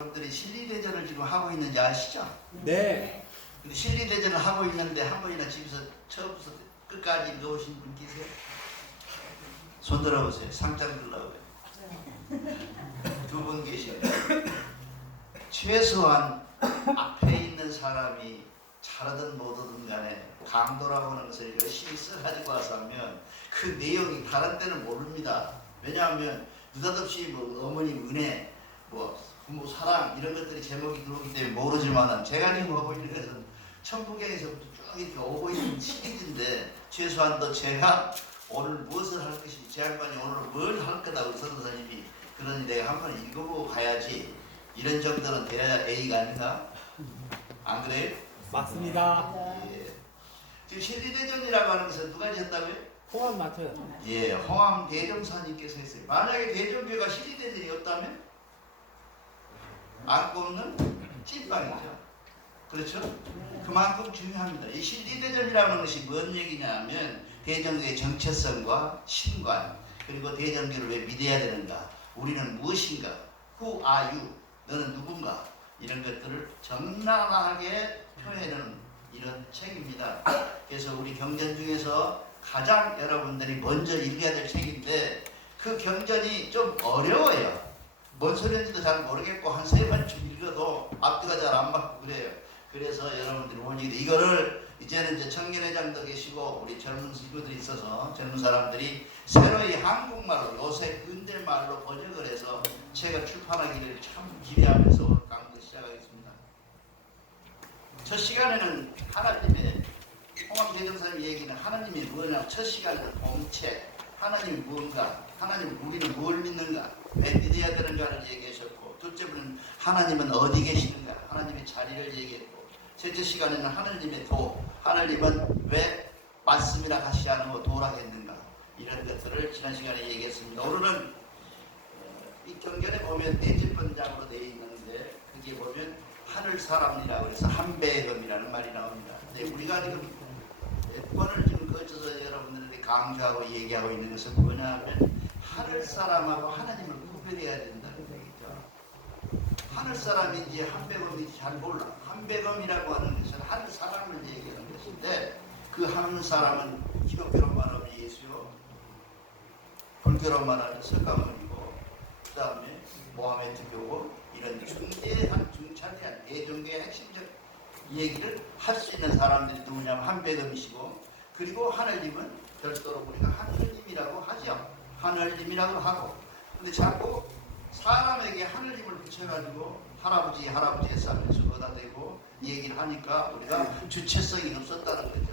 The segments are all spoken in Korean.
여러분들이 실리대전을 지금 하고 있는지 아시죠? 네. 근데 실리대전을 하고 있는데 한 번이나 집에서 처음부터 끝까지 넣으신 분 계세요? 손 들어보세요. 상장 들라고요. 두 분 계십니다. 최소한 앞에 있는 사람이 잘하든 못하든 간에 강도라고 하는 것을 열심히 써가지고 와서 하면 그 내용이 다른 데는 모릅니다. 왜냐하면 느닷없이 뭐 어머니 은혜, 뭐 부모 사랑 이런 것들이 제목이 들어오기 때문에 모르지만 제가 지금 하고 있는 것은 천부경에서부터 쭉 이렇게 오고 있는 시리즈인데 최소한도 제가 오늘 무엇을 할 것인지 제 양반이 오늘 뭘 할 거다고 선생님이 그러니 내가 한번 읽어보고 가야지 이런 정도는 돼야 A가 아닌가? 안 그래요? 맞습니다. 예. 지금 실리대전이라고 하는 것은 누가 지었다고요? 호감 맞춰요. 예, 홍암 대종사님께서 했어요. 만약에 대종교가 실리대전이었다면 안 꼽는 찐빵이죠. 그렇죠? 그만큼 중요합니다. 이 실리대전이라는 것이 뭔 얘기냐면 대종교의 정체성과 신관 그리고 대종교를 왜 믿어야 되는가 우리는 무엇인가 Who are you? 너는 누군가 이런 것들을 적나라하게 표현하는 이런 책입니다. 그래서 우리 경전 중에서 가장 여러분들이 먼저 읽어야 될 책인데 그 경전이 좀 어려워요. 뭔 소리인지도 잘 모르겠고 한 세 번쯤 읽어도 앞뒤가 잘 안 맞고 그래요. 그래서 여러분들이 보니 이거를 이제는 이제 청년회장도 계시고 우리 젊은 친구들이 있어서 젊은 사람들이 새로이 한국말로 요새 근대말로 번역을 해서 책을 출판하기를 참 기대하면서 오늘 강의 시작하겠습니다. 첫 시간에는 하나님의 홍암대종사님 얘기는 하나님이 뭐냐 첫 시간에는 공책 하나님이 무언가 하나님 우리는 뭘 믿는가 왜 믿어야 되는가를 얘기하셨고 둘째는 하나님은 어디 계시는가 하나님의 자리를 얘기했고 셋째 시간에는 하나님의 도 하나님은 왜 말씀이라 하시지 않고 도라 했는가 이런 것들을 지난 시간에 얘기했습니다. 오늘은 이 경전에 보면 넷째 번장으로 되어 있는데 그게 보면 하늘 사람이라고 해서 한배검이라는 말이 나옵니다. 근데 우리가 지금 몇 번을 지금 거쳐서 여러분들에게 강조하고 얘기하고 있는 것은 뭐냐면 하늘 사람하고 하나님을 구별해야 된다는 얘기죠. 하늘 사람인지 한배검인지 잘 몰라. 한배검이라고 하는 것은 하늘 사람을 얘기하는 것인데 그 하늘 사람은 기독교로 말하면 예수요, 불교로 말하면 석가모니고 그 다음에 모하메드교고 이런 중대한 중차대한 대종교의 핵심적 얘기를 할 수 있는 사람들이 누구냐면 한배검이시고 그리고 하늘님은 별도로 우리가 하늘님이라고 하죠. 하늘님이라고 하고 근데 자꾸 사람에게 하늘님을 붙여가지고 할아버지 할아버지 하면서 거다 대고 얘기를 하니까 우리가 주체성이 없었다는 거죠.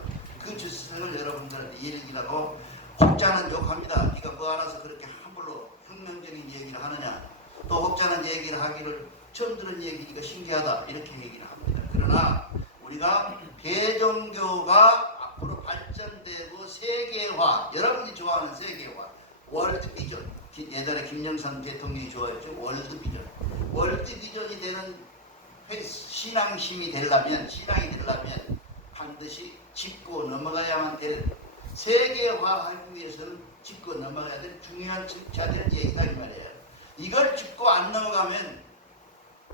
그 주체성을 여러분들한테 얘기하고 혹자는 욕합니다. 네가 뭐 알아서 그렇게 함부로 혁명적인 얘기를 하느냐 또 혹자는 얘기를 하기를 처음 들은 얘기니까 신기하다 이렇게 얘기를 합니다. 그러나 우리가 대종교가 앞으로 발전되고 세계화 여러분이 좋아하는 세계화 월드 비전 예전에 김영삼 대통령이 좋아했죠. 월드 비전 월드 비전이 되는 신앙심이 되려면 신앙이 되려면 반드시 짚고 넘어가야만 되는 세계화하기 위해서는 짚고 넘어가야 될 중요한 자들의 얘기다 이 말이에요. 이걸 짚고 안 넘어가면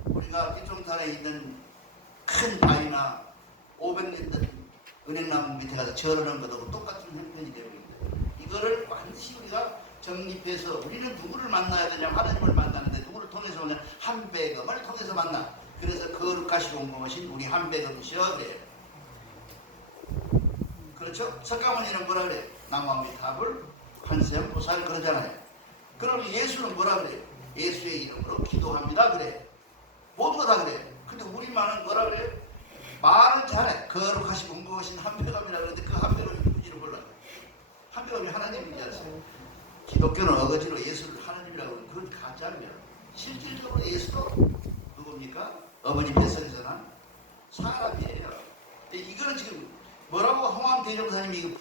우리가 기총탄에 있는 큰 바위나 500년 된 은행나무 밑에 가서 절하는 것하고 똑같은 형편이 되고 있는 이거를 반드시 우리가 정립해서 우리는 누구를 만나야 되냐면 하나님을 만나는데 누구를 통해서 만나냐 한배검을 통해서 만나 그래서 거룩하시고 공공하신 우리 한배검이시여 그래요. 그렇죠? 석가모니는 뭐라 그래요? 낭만의 탑을 환세음보살 그러잖아요. 그러면 예수는 뭐라 그래요? 예수의 이름으로 기도합니다 그래. 모두가 다 그래. 근데 우리만은 뭐라 그래요? 말은 잘해. 거룩하시고 공공하신 한배검이라 그러는데 그 한배검이 누군지를 몰라. 한배검이 하나님인지 아세요? 기독교는 어거지로 예수를 하나님이라고 그러는 그건 가짜입니다. 실질적으로 예수도 누굽니까? 어머니 뱃속에서 난 사람이에요. 이거는 지금 뭐라고 홍암대종사님이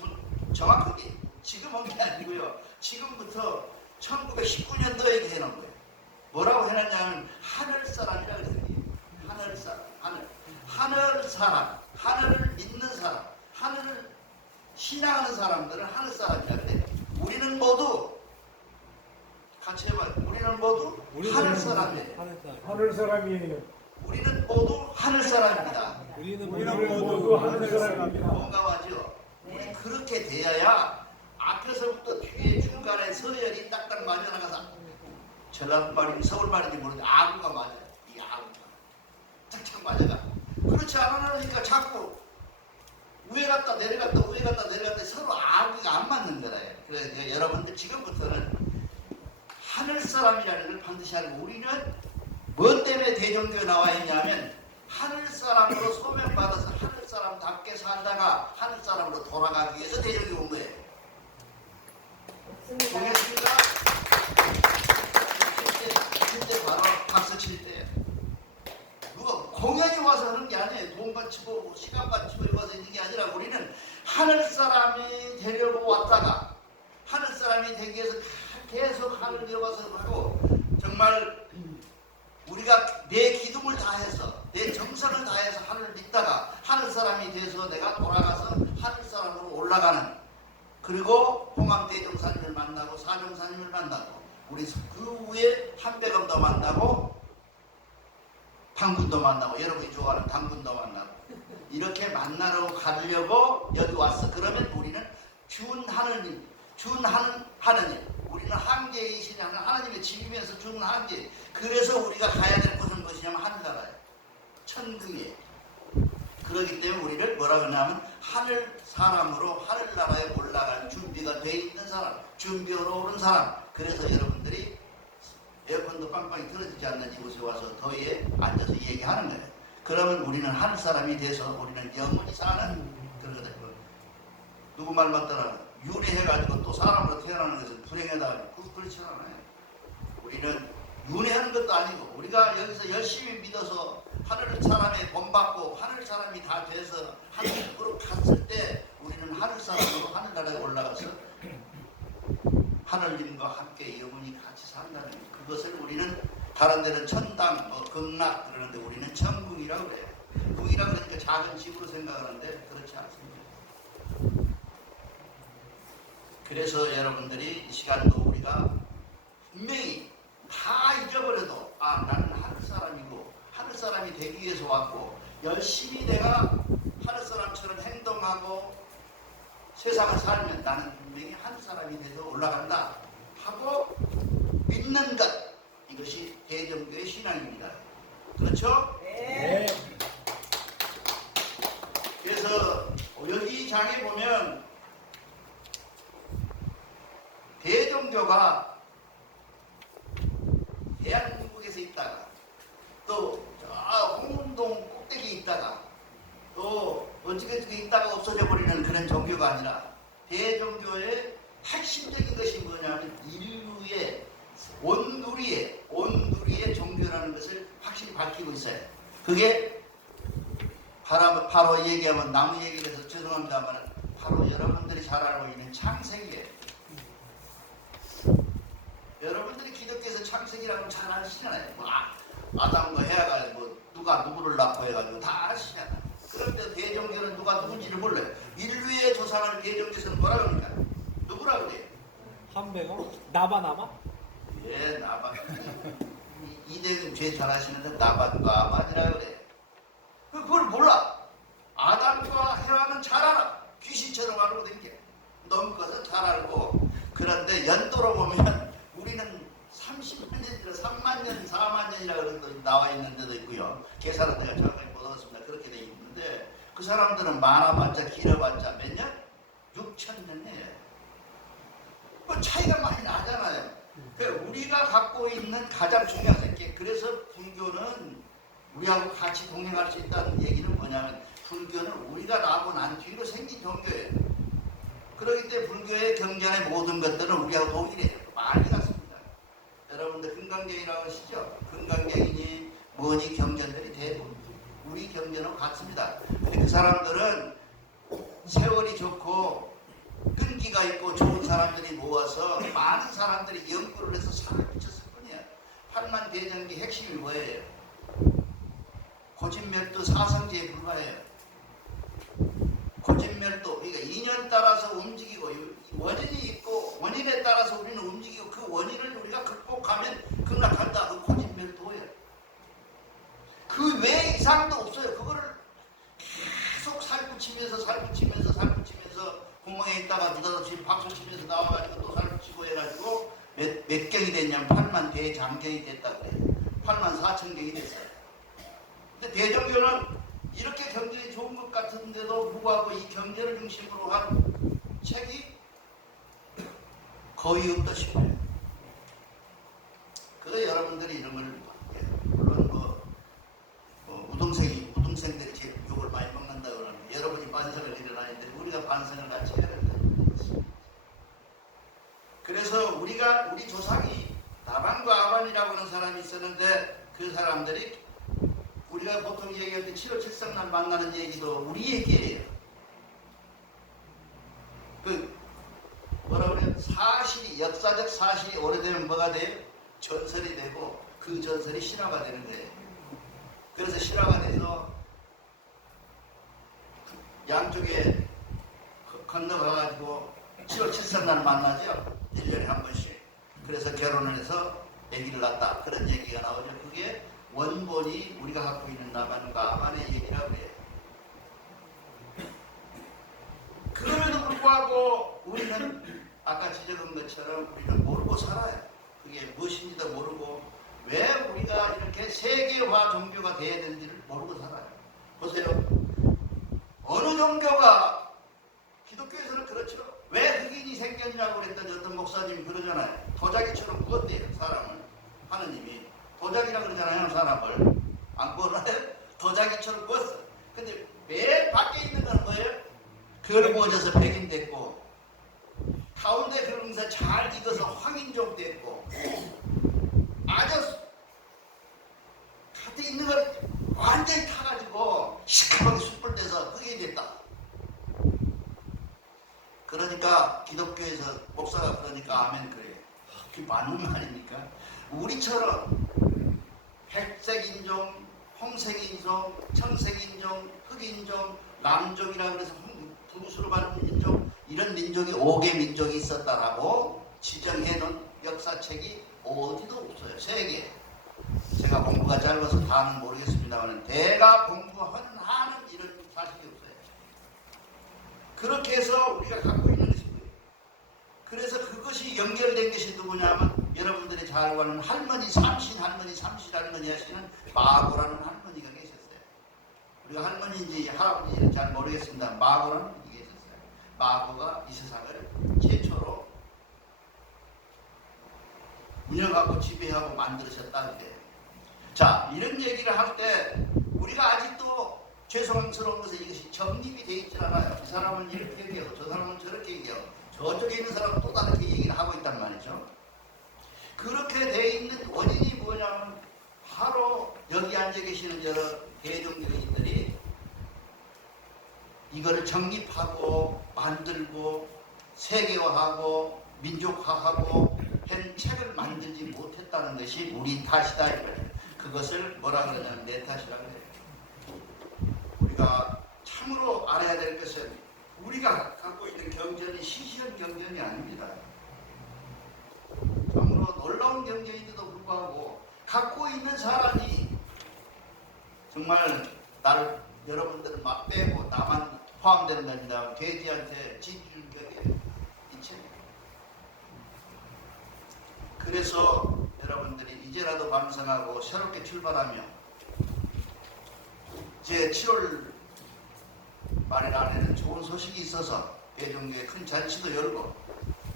정확하게 지금 한 게 아니고요. 지금부터 1919년도에 해놓은 거예요. 뭐라고 해놨냐면 하늘사람이라 그랬어요. 하늘사람, 하늘사람, 하늘을 믿는 사람, 하늘을 신앙하는 사람들은 하늘사람이라 그래요. 우리는 모두 같이 해봐요. 우리는 모두 하늘 사람이에요. 하늘 사람이에요. 우리는 모두 하늘 사람입니다. 우리는 모두 하늘 사람입니다. 공감하죠? 우리 그렇게 돼야 앞에서부터 뒤에 중간에 서열이 딱딱 맞아 나가서 전라도 말인지 서울 말인지 모르는데 아구가 맞아요. 이 아구가 착착 맞아가. 그렇지 않으니까 자꾸 위에 갔다 내려갔다 위에 갔다 내려갔다 서로 아구가 안 맞는 거예요. 그래서 여러분들 지금부터는 하늘 사람이라는 걸 반드시 알고, 우리는 뭐 때문에 대종교에 나와 있냐면 하늘 사람으로 소명받아서 하늘 사람답게 살다가 하늘 사람으로 돌아가기 위해서 대종교에 온 거예요. 동의하십니까? 칠때 바로 박수 칠 때 누가 공연이 와서 하는 게 아니에요. 돈 바치고 시간 바치고 와서 있는 게 아니라 우리는 하늘 사람이 되려고 왔다가 하늘 사람이 되기 위해서 계속 하늘 내려가서 하고, 정말 우리가 내 기둥을 다해서 내 정성을 다해서 하늘을 믿다가 하늘 사람이 돼서 내가 돌아가서 하늘 사람으로 올라가는, 그리고 홍암대종사님을 만나고 사종사님을 만나고 우리 그 위에 한백엄도 만나고 당군도 만나고 여러분이 좋아하는 당군도 만나고 이렇게 만나러 가려고 여기 왔어. 그러면 우리는 준 하느님, 우리는 한계이신 하나님의 집이면서 주는 한계. 그래서 우리가 가야 될 곳은 무엇이냐면 하늘나라예요. 천국이에요. 그렇기 때문에 우리를 뭐라 그러냐면 하늘 사람으로 하늘나라에 올라갈 준비가 돼 있는 사람, 준비하러 오는 사람. 그래서 여러분들이 에어컨도 빵빵히 틀어지지 않는 이곳에 와서 더위에 앉아서 얘기하는 거예요. 그러면 우리는 하늘 사람이 돼서 우리는 영원히 사는 그런 거다. 누구 말 맞더라. 윤회해가지고 또 사람으로 태어나는 것은 불행하다. 그렇지 않아요. 우리는 윤회하는 것도 아니고 우리가 여기서 열심히 믿어서 하늘 사람의 본받고 하늘 사람이 다 돼서 하늘으로 갔을 때 우리는 하늘 사람으로 하늘나라에 올라가서 하늘님과 함께 영원히 같이 산다는 거예요. 그것을 우리는 다른 데는 천당, 극락 그러는데 우리는 천궁이라고 그래요. 궁이라고 그러니까 작은 집으로 생각하는데 그렇지 않습니다. 그래서 여러분들이 이 시간도 우리가 분명히 다 잊어버려도 나는 하늘 사람이고 하늘 사람이 되기 위해서 왔고 열심히 내가 하늘 사람처럼 행동하고 세상을 살면 나는 분명히 하늘 사람이 돼서 올라간다 하고 믿는 것, 이것이 대종교의 신앙입니다. 그렇죠? 네. 그래서 여기 장에 보면 대종교가 대한민국에서 있다가 또 홍문동 꼭대기에 있다가 또 어떻게 있다가 없어져 버리는 그런 종교가 아니라 대종교의 핵심적인 것이 뭐냐면 인류의 온누리의 종교라는 것을 확실히 밝히고 있어요. 그게 바로 얘기하면 나무 얘기를 해서 죄송합니다만 바로 여러분들이 잘 알고 있는 창세기예요. 여러분들이 기독교에서 창세기라고 잘 아시잖아요. 아담과 헤아가 누가 누구를 낳고 해가지고 다 아시잖아요. 그런데 대종교는 누가 누군지를 몰라요. 인류의 조상을 대종교에서는 뭐라 그럽니까? 누구라 그래요? 한배가 나바? 예, 나반. 이대금 제일 잘하시는데 나반과 아반이라 그래. 그걸 몰라. 아담과 헤아는 잘 알아. 귀신처럼 알고 댕겨. 넘 것은 잘 알고. 그런데 연도로 보면 우리는 30만 년이라 3만 년, 4만 년이라고 그런 거 나와 있는 데도 있고요. 계산은 내가 정확하게 못 얻었습니다. 그렇게 돼 있는데 그 사람들은 많아봤자 길어봤자 몇 년? 6천 년이에요. 뭐 차이가 많이 나잖아요. 우리가 갖고 있는 가장 중요한 게, 그래서 불교는 우리하고 같이 동행할 수 있다는 얘기는 뭐냐면 불교는 우리가 나고 난 뒤로 생긴 종교예요. 그렇기 때문에 불교의 경전의 모든 것들은 우리하고 동일해요. 많이 같습니다. 여러분들 금강경이라고 하시죠? 금강경이니 뭐니 경전들이 대부분 우리 경전하고 같습니다. 근데 그 사람들은 세월이 좋고 끈기가 있고 좋은 사람들이 모아서 많은 사람들이 연구를 해서 살을 붙였을 뿐이야. 팔만대전기 핵심이 뭐예요? 고진멸도 사성제에 불과해요. 고진멸도, 그러니까 인연 따라서 움직이고 원인이 있고 원인에 따라서 우리는 움직이고 그 원인을 우리가 극복하면 극락하는 있다. 그 고진별도예요. 그 외 이상도 없어요. 그거를 계속 살붙이면서 구멍에 있다가 느닷없이 박수 치면서 나와가지고 또 살붙이고 해가지고 몇 경이 됐냐면 8만 대장경이 됐다 그래요. 8만 4천 경이 됐어요. 근데 대종교는 이렇게 경전이 좋은 것 같은데도 불구하고 이 경전을 중심으로 한 책이 거의 없다 싶어요. 그래 여러분들이 이런 걸 물론 우등생들이 제 욕을 많이 먹는다 그러는데 여러분이 반성을 일어나는데 우리가 반성을 같이 해야 된다는 것입니다. 그래서 우리 조상이 나반과 아반이라고 하는 사람이 있었는데 그 사람들이 우리가 보통 얘기할 때 7월 칠성날 만나는 얘기도 우리 얘기예요. 그 뭐라 그래요? 역사적 사실이 오래되면 뭐가 돼요? 전설이 되고 그 전설이 신화가 되는 거예요. 그래서 신화가 돼서 양쪽에 건너가가지고 7월 칠성날 만나죠. 1년에 한 번씩. 그래서 결혼을 해서 아기를 낳았다. 그런 얘기가 나오죠. 그게 원본이 우리가 갖고 있는 나반과 아반의 얘기라고 해요. 그럼에도 불구하고 우리는 아까 지적한 것처럼 우리는 모르고 살아요. 그게 무엇인지도 모르고 왜 우리가 이렇게 세계화 종교가 돼야 되는지를 모르고 살아요. 보세요. 어느 종교가 기독교에서는 그렇죠. 왜 흑인이 생겼냐고 그랬더니 어떤 목사님이 그러잖아요. 도자기처럼 구웠대요. 사람을. 하느님이. 도자기라 그러잖아요. 사람을. 안 구워놔요? 도자기처럼 구웠어. 근데 맨 밖에 있는 건 뭐예요? 그걸 구워져서 백인 됐고 가운데 그러면서 잘 익어서 황인종 됐고 아주 곁에 있는 걸 완전히 타가지고 시커멓게 숯불 돼서 흑인이 됐다. 그러니까 기독교에서 목사가 그러니까 아멘 그래요. 그게 맞는 말입니까? 우리처럼 백색인종, 홍색인종, 청색인종, 흑인종, 남종이라고 해서 분수로 받는 인종 이런 민족이 5개 민족이 있었다라고 지정해놓은 역사책이 어디도 없어요. 세계. 제가 공부가 짧아서 다는 모르겠습니다만 내가 공부하는 한은 이런 사실이 없어요. 그렇게 해서 우리가 갖고 있는 것이 뭐예요? 그래서 그것이 연결된 것이 누구냐면 여러분들이 잘 알고 있는 할머니 삼신 할머니 하시는 마고라는 할머니가 계셨어요. 우리가 할머니인지 할아버지인지 잘 모르겠습니다. 마고라는 분이 계셨어요. 마고가 이 세상을 최초로 운영하고 지배하고 만들으셨다는 거예요. 자, 이런 얘기를 할 때 우리가 아직도 죄송스러운 것은 이것이 정립이 되어 있지 않아요. 이 사람은 이렇게 얘기하고 저 사람은 저렇게 얘기하고 저쪽에 있는 사람은 또 다르게 얘기를 하고 있단 말이죠. 그렇게 되어 있는 원인이 뭐냐면 바로 여기 앉아 계시는 여러 대종교인들이 이거를 정립하고 만들고 세계화하고 민족화하고 한 책을 만들지 못했다는 것이 우리 탓이다 이거예요. 그것을 뭐라 그러냐면 내 탓이라고 해요. 우리가 참으로 알아야 될 것은 우리가 갖고 있는 경전이 시시한 경전이 아닙니다. 참으로 놀라운 경전인데도 불구하고 갖고 있는 사람이 정말 나를 여러분들은 막 빼고 나만 포함되는 겁니다. 돼지한테 지지준 격이에요. 이 책. 그래서 여러분들이 이제라도 반성하고 새롭게 출발하며 제 7월 말 안에는 좋은 소식이 있어서 대종교에 큰 잔치도 열고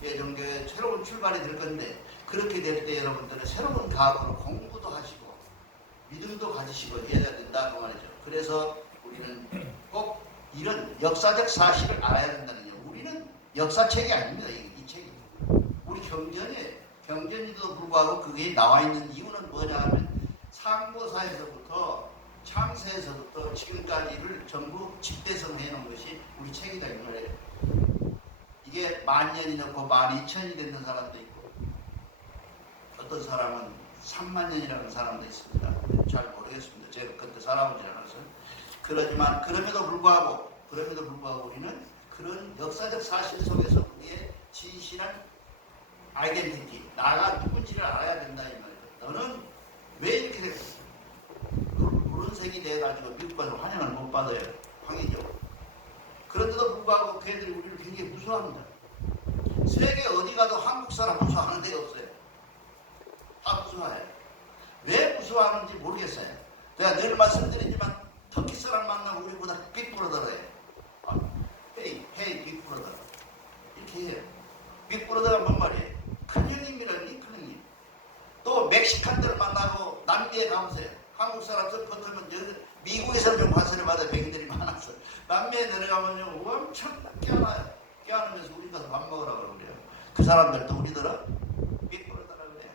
대종교에 새로운 출발이 될 건데 그렇게 될 때 여러분들은 새로운 각오로 공부도 하시고 믿음도 가지시고 해야 된다고 말이죠. 그래서 우리는 꼭 이런 역사적 사실을 알아야 된다는 거예요. 우리는 역사책이 아닙니다. 이 책이. 우리 경전에도 불구하고 그게 나와 있는 이유는 뭐냐 하면 상고사에서부터 창세에서부터 지금까지를 전부 집대성해 놓은 것이 우리 책이다 이 말이에요. 이게 10,000년이 넘고 12,000이 되는 사람도 있고 어떤 사람은 30,000년이라는 사람도 있습니다. 잘 모르겠습니다. 제가 그때 살아보지 않아서. 그러지만 그럼에도 불구하고 우리는 그런 역사적 사실 속에서 우리의 진실한 아이덴티티, 나가 누군지를 알아야 된다 이 말이죠. 너는 왜 이렇게 됐어? 노란색이 돼가지고 미국 가서 환영을 못 받아요. 황이죠. 그런데도 불구하고 걔들이 우리를 굉장히 무서워합니다. 세계 어디 가도 한국 사람 무서워하는 데가 없어요. 다 무서워해요. 왜 무서워하는지 모르겠어요. 내가 늘 말씀드리지만 터키 사람 만나면 우리보다 빅브러더래요. 헤이 빅브러더 이렇게 해요. 빅브러더가 뭔 말이에요? 큰형님이라니 큰형님. 또 멕시칸들을 만나고 남미에 가보세요. 한국 사람 붙으면 미국에서 좀 관세를 받아 백인들이 많았어. 남미에 내려가면요 엄청 깨어나요. 깨어나면서 우리 가서 밥 먹으라고 그래요. 그 사람들도 우리들은 빅브러더라고 그래요.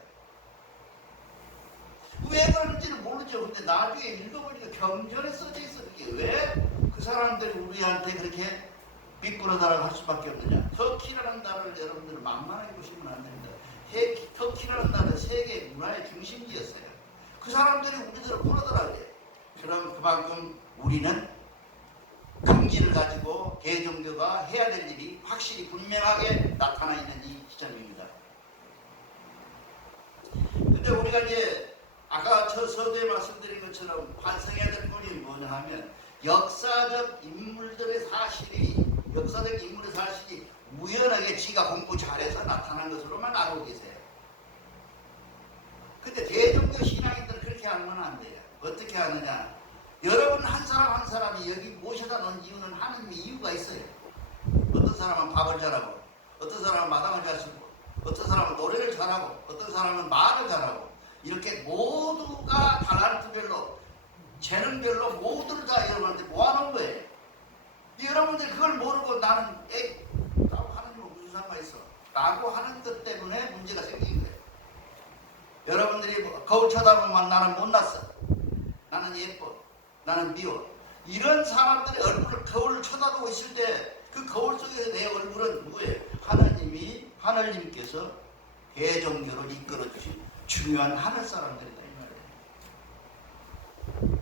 왜 그런지는 모르죠. 근데 나중에 읽어보니까 경전에 써져 있어. 그게 왜 그 사람들이 우리한테 그렇게 빅브러더라고 할 수밖에 없느냐. 터키라는 나라를 여러분들은 만만하게 보시면 안 됩니다. 터키라는 나라는 세계 문화의 중심지였어요. 그 사람들이 우리들을 브러더라고 해요. 그럼 그만큼 우리는 긍지를 가지고 대종교가 해야 될 일이 확실히 분명하게 나타나 있는 이 지점입니다. 근데 우리가 이제 아까 저 서두에 말씀드린 것처럼 반성해야 될 부분이 뭐냐 하면 역사적 인물의 사실이 우연하게 지가 공부 잘해서 나타난 것으로만 알고 계세요. 근데 대종교 신앙인들은 그렇게 하면 안 돼요. 어떻게 하느냐? 여러분 한 사람 한 사람이 여기 모셔다 놓은 이유는 하나님의 이유가 있어요. 어떤 사람은 밥을 잘하고, 어떤 사람은 마당을 잘 쓰고, 어떤 사람은 노래를 잘하고, 어떤 사람은 말을 잘하고, 이렇게 모두가 달란트별로, 재능별로 모두를 다 여러분한테 모아놓은 거예요. 여러분들이 그걸 모르고 나는 나하고 하나님은 무슨 상관이 있어? 라고 하는 것 때문에 문제가 생긴 거예요. 여러분들이 거울 쳐다보면 나는 못났어. 나는 예뻐. 나는 미워. 이런 사람들의 얼굴을 거울을 쳐다보고 있을 때 그 거울 속에서 내 얼굴은 누구예요? 하나님께서 대종교를 이끌어 주신 중요한 하늘 사람들이다 이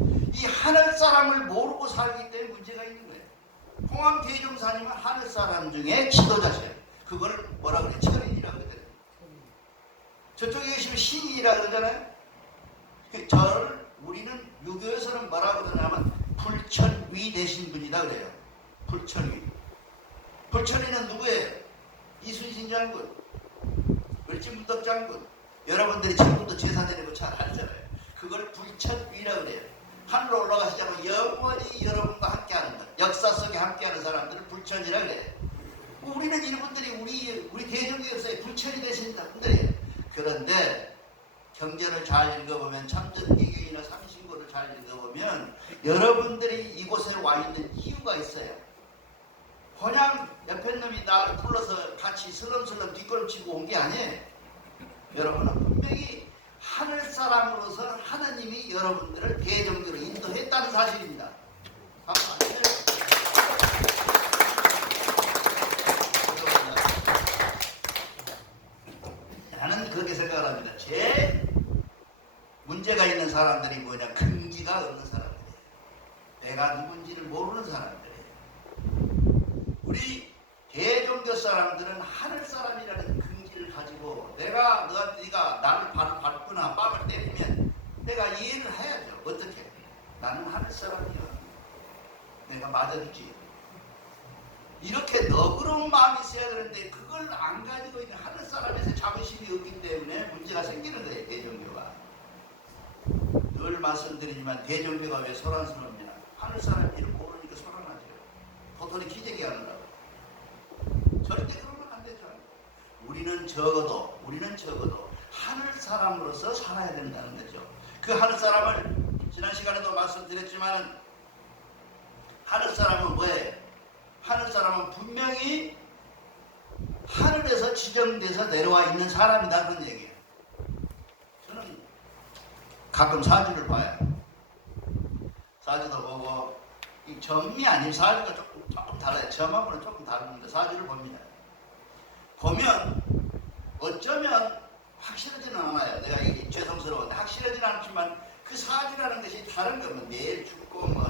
말이에요. 이 하늘 사람을 모르고 살기 때문에 문제가 있는 거예요. 홍암 대종사님은 하늘 사람 중에 지도자세요. 그걸 뭐라 그래? 철인이라고 그러거든요. 저쪽에 계시면 신이라 그러잖아요. 우리는 유교에서는 뭐라 그러냐면 불천위 되신 분이다 그래요. 불천위. 불천위는 누구예요? 이순신 장군, 을지문덕 장군. 여러분들이 지금도 제사 드리고 잘 알잖아요. 그걸 불천위라 그래요. 하늘로 올라가시자면 영원히 여러분과 함께하는 것, 역사 속에 함께하는 사람들을 불천이라 그래요. 우리는 이분들이 우리 대종교 역사에 불천이 되신 분들이에요. 그런데 경전을 잘 읽어보면 참전기경이나 삼신고를 잘 읽어보면 여러분들이 이곳에 와 있는 이유가 있어요. 그냥 옆에 놈이 나를 불러서 같이 슬럼슬럼 뒷걸음치고 온 게 아니에요. 여러분은 분명히 하늘 사람으로서 하나님이 여러분들을 대종교로 인도했다는 사실입니다. 나는 그렇게 생각을 합니다. 제일 문제가 있는 사람들이 뭐냐? 긍지가 없는 사람들이에요. 내가 누군지를 모르는 사람들이에요. 우리 대종교 사람들은 하늘 사람이라는 긍지를 가지고 네가 나를 밟거나 뺨을 때리면 내가 이해를 해야죠. 어떻게? 나는 하늘 사람이야. 내가 맞아주지. 이렇게 너그러운 마음이 있어야 되는데 그걸 안 가지고 있는 하늘 사람에서 자부심이 없기 때문에 문제가 생기는 거예요. 대종교가. 늘 말씀드리지만 대종교가 왜 소란스럽냐? 하늘 사람 이름 모르니까 소란하죠. 도토리 기재기 하느라고. 절대 그러면 안 되죠. 우리는 적어도 하늘 사람으로서 살아야 된다는 거죠. 그 하늘 사람을 지난 시간에도 말씀드렸지만 하늘 사람은 뭐예요? 하늘 사람은 분명히 하늘에서 지정돼서 내려와 있는 사람이다 그런 얘기예요. 저는 가끔 사주를 봐요. 사주도 보고 이 점이 아닌 사주가 조금 달라요. 점하고는 조금 다른데 사주를 봅니다. 보면 어쩌면 확실하지는 않아요. 내가 이게 죄송스러운데 확실하지는 않지만 그 사주라는 것이 다른 거면 내일 죽고 뭐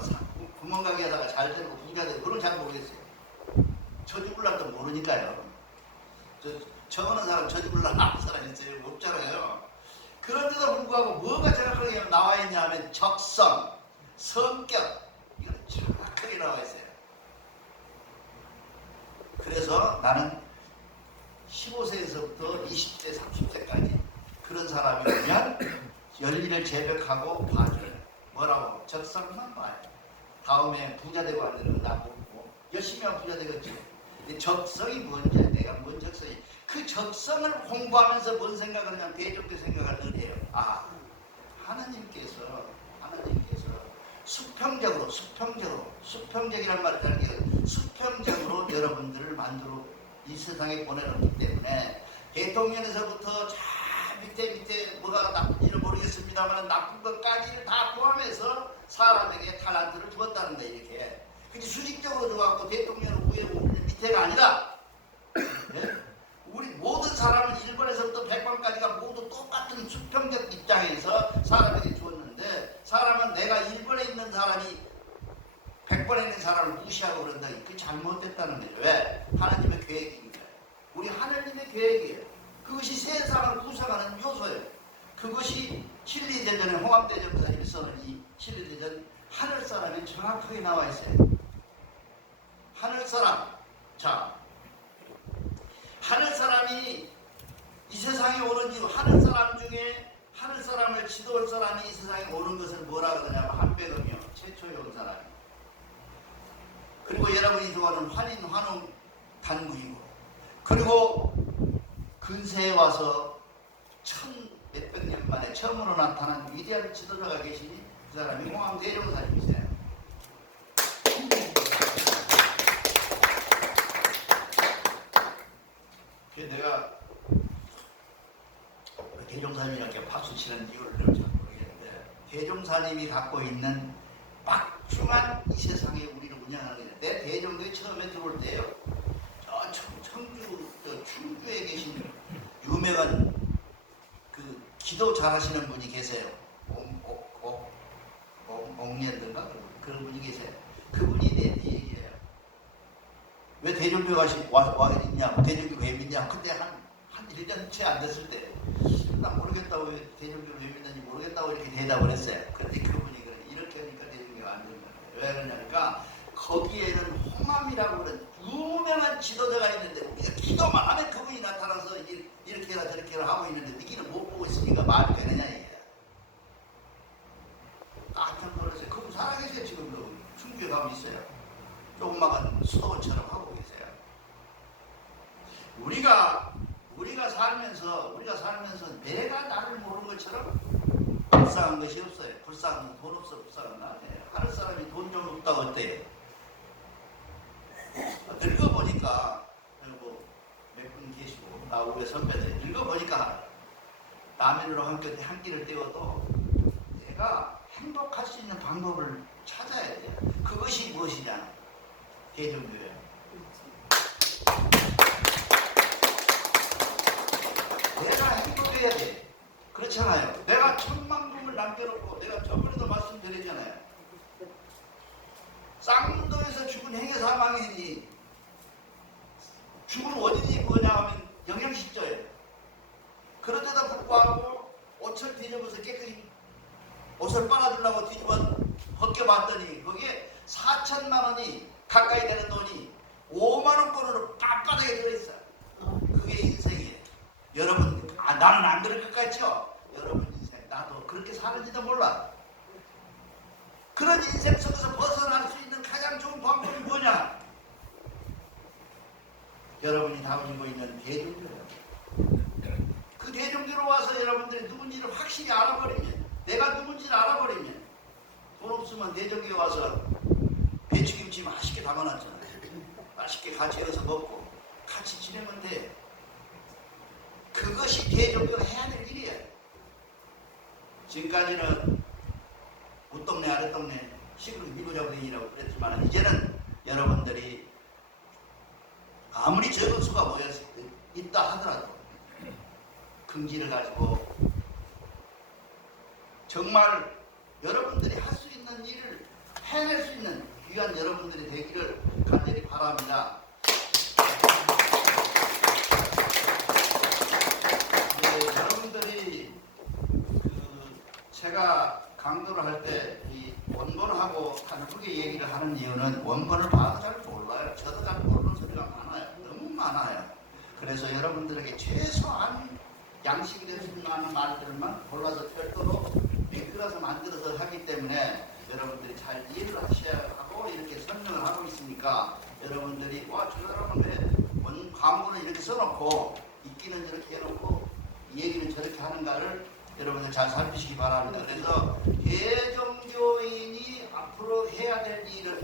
구멍가게 하다가 잘 되고 부자 되고 그런 건 잘 모르겠어요. 저주불랄도 모르니까요. 저거는 사람 저주불랄 아는 사람 있어요? 없잖아요. 그런데도 불구하고 뭐가 정확하게 나와 있냐 하면 적성, 성격, 이건 정확하게 나와 있어요. 그래서 나는 15세에서부터 20세, 30세까지 그런 사람이면 열일을 재벽하고 봐줘요. 뭐라고? 적성만 봐요. 다음에 부자 되고 안 되는 건 나쁘고 열심히 하면 부자 되겠지. 근데 적성이 뭔지, 내가 뭔 적성이, 그 적성을 공부하면서 뭔 생각을 하냐면 대적대 생각을 늘 해요. 아, 하나님께서 수평적이란 말을 잘 기억해요. 수평적으로 여러분들을 만들어 이 세상에 보내놓기 때문에 대통령에서부터 저 밑에 뭐가 나쁜지는 모르겠습니다만 나쁜 것까지를 다 포함해서 사람에게 탈란트를 주었다는 거예요. 이렇게. 근데 수직적으로 줘갖고 대통령은 위에 우리 밑에가 아니라 네? 우리 모든 사람은 1번에서부터 100번까지가 모두 똑같은 수평적 입장에서 사람에게 주었는데 사람은 내가 1번에 있는 사람이 100번에 있는 사람을 무시하고 그런다. 그게 잘못됐다는 거죠. 왜? 하나님의 계획인 거예요. 우리 하나님의 계획이에요. 그것이 세상을 구성하는 요소예요. 그것이 진리대전에 홍합대전사님이 써는 이 진리대전 하늘사람이 정확하게 나와 있어요. 하늘사람. 자, 하늘사람이 이 세상에 오는 이유, 하늘사람 중에 하늘사람을 지도할 사람이 이 세상에 오는 것을 뭐라 그러냐면 한백음이요. 최초에 온 사람이. 그리고 여러분이 좋아하는 환인, 환웅, 단구이고, 그리고 근세에 와서 몇백 년 만에 처음으로 나타난 위대한 지도자가 계시니 그 사람이 홍암대종사님이세요. 내가 대종사님이 이렇게 박수 치는 이유를 잘 모르겠는데 대종사님이 갖고 있는 막중한 이 세상에 우리를 운영하는 게 내 대종교에 처음에 들어올 때요. 저 청주, 충주에 계신 유명한 그 기도 잘하시는 분이 계세요. 옥년든가 그런 분이 계세요. 그분이 내 뒤에요. 왜 대종교 와 있냐고, 대종교 왜 믿냐고. 그때 한 1년 채 안 됐을 때, 나 모르겠다고, 왜 대종교를 왜 믿는지 모르겠다고 이렇게 대답을 했어요. 그런데 그분이 그래, 이렇게 하니까 대종교가 안 된다. 왜 그러냐니까, 거기에는 홍암이라고 그런 유명한 지도자가 있는데, 우리가 기도만 하면 그분이 나타나서 이렇게 해라 저렇게 해라 하고 있는데, 너희는 못 보고 있으니까 말이 되느냐, 이게. 깜짝 놀랐어요. 그분 살아계세요, 지금도. 충주에 가면 있어요. 조그마한 수도원처럼 하고 계세요. 우리가 살면서 내가 나를 모르는 것처럼 불쌍한 것이 없어요. 불쌍한 돈 없어, 불쌍한 나. 하늘 사람이 돈 좀 없다고 어때요? 늙어보니까 몇 분 계시고 나 우리 선배들 늙어보니까 라면으로 한 끼를 때워도 내가 행복할 수 있는 방법을 찾아야 돼요. 그것이 무엇이냐? 대종교예요. 내가 행복해야 돼. 그렇잖아요. 내가 천만금을 남겨놓고 내가 저번에도 말씀드렸잖아요. 쌍문동에서 죽은 행여사망이니 죽은 원인이 뭐냐 하면 영양실조예요. 그런데도 불구하고 옷을 뒤집어서 깨끗이 옷을 빨아주려고 뒤집어 벗겨봤더니 거기에 4천만 원이 가까이 되는 돈이 5만 원권으로 빳빳하게 들어있어요. 그게 인생이에요. 여러분, 나는 안 그럴 것 같죠? 여러분 인생, 나도 그렇게 사는지도 몰라. 그런 인생 속에서 벗어날 수 있는 가장 좋은 방법이 뭐냐? 여러분이 다니고 있는 대종교예요. 그 대종교로 와서 여러분들이 누군지를 확실히 알아버리면, 내가 누군지를 알아버리면, 돈 없으면 대종교에 와서 배추김치 맛있게 담아놨잖아요. 맛있게 같이 해서 먹고 같이 지내면 돼. 그것이 대종교가 해야 될 일이에요. 지금까지는 웃동네 아랫동네 시골 미부자부댕이라고 그랬지만 이제는 여러분들이 아무리 적은 수가 모여 있다 하더라도 긍지를 가지고 정말 여러분들이 할 수 있는 일을 해낼 수 있는 귀한 여러분들이 되기를 간절히 바랍니다. 여러분들이 제가 강도를 할 때 이 원본하고 다르게 얘기를 하는 이유는 원본을 봐도 잘 몰라요. 저도 잘 모르는 소리가 많아요. 너무 많아요. 그래서 여러분들에게 최소한 양식이 될 수 있는 말들만 골라서 별도로 맹글어서 만들어서 하기 때문에 여러분들이 잘 이해를 하셔야 하고 이렇게 설명을 하고 있으니까 여러분들이 와, 저 사람은 왜 광고는 이렇게 써놓고 있기는 이렇게 해놓고 이 얘기는 저렇게 하는가를 여러분들 잘 살피시기 바랍니다. 그래서 대종교인이 앞으로 해야 될 일을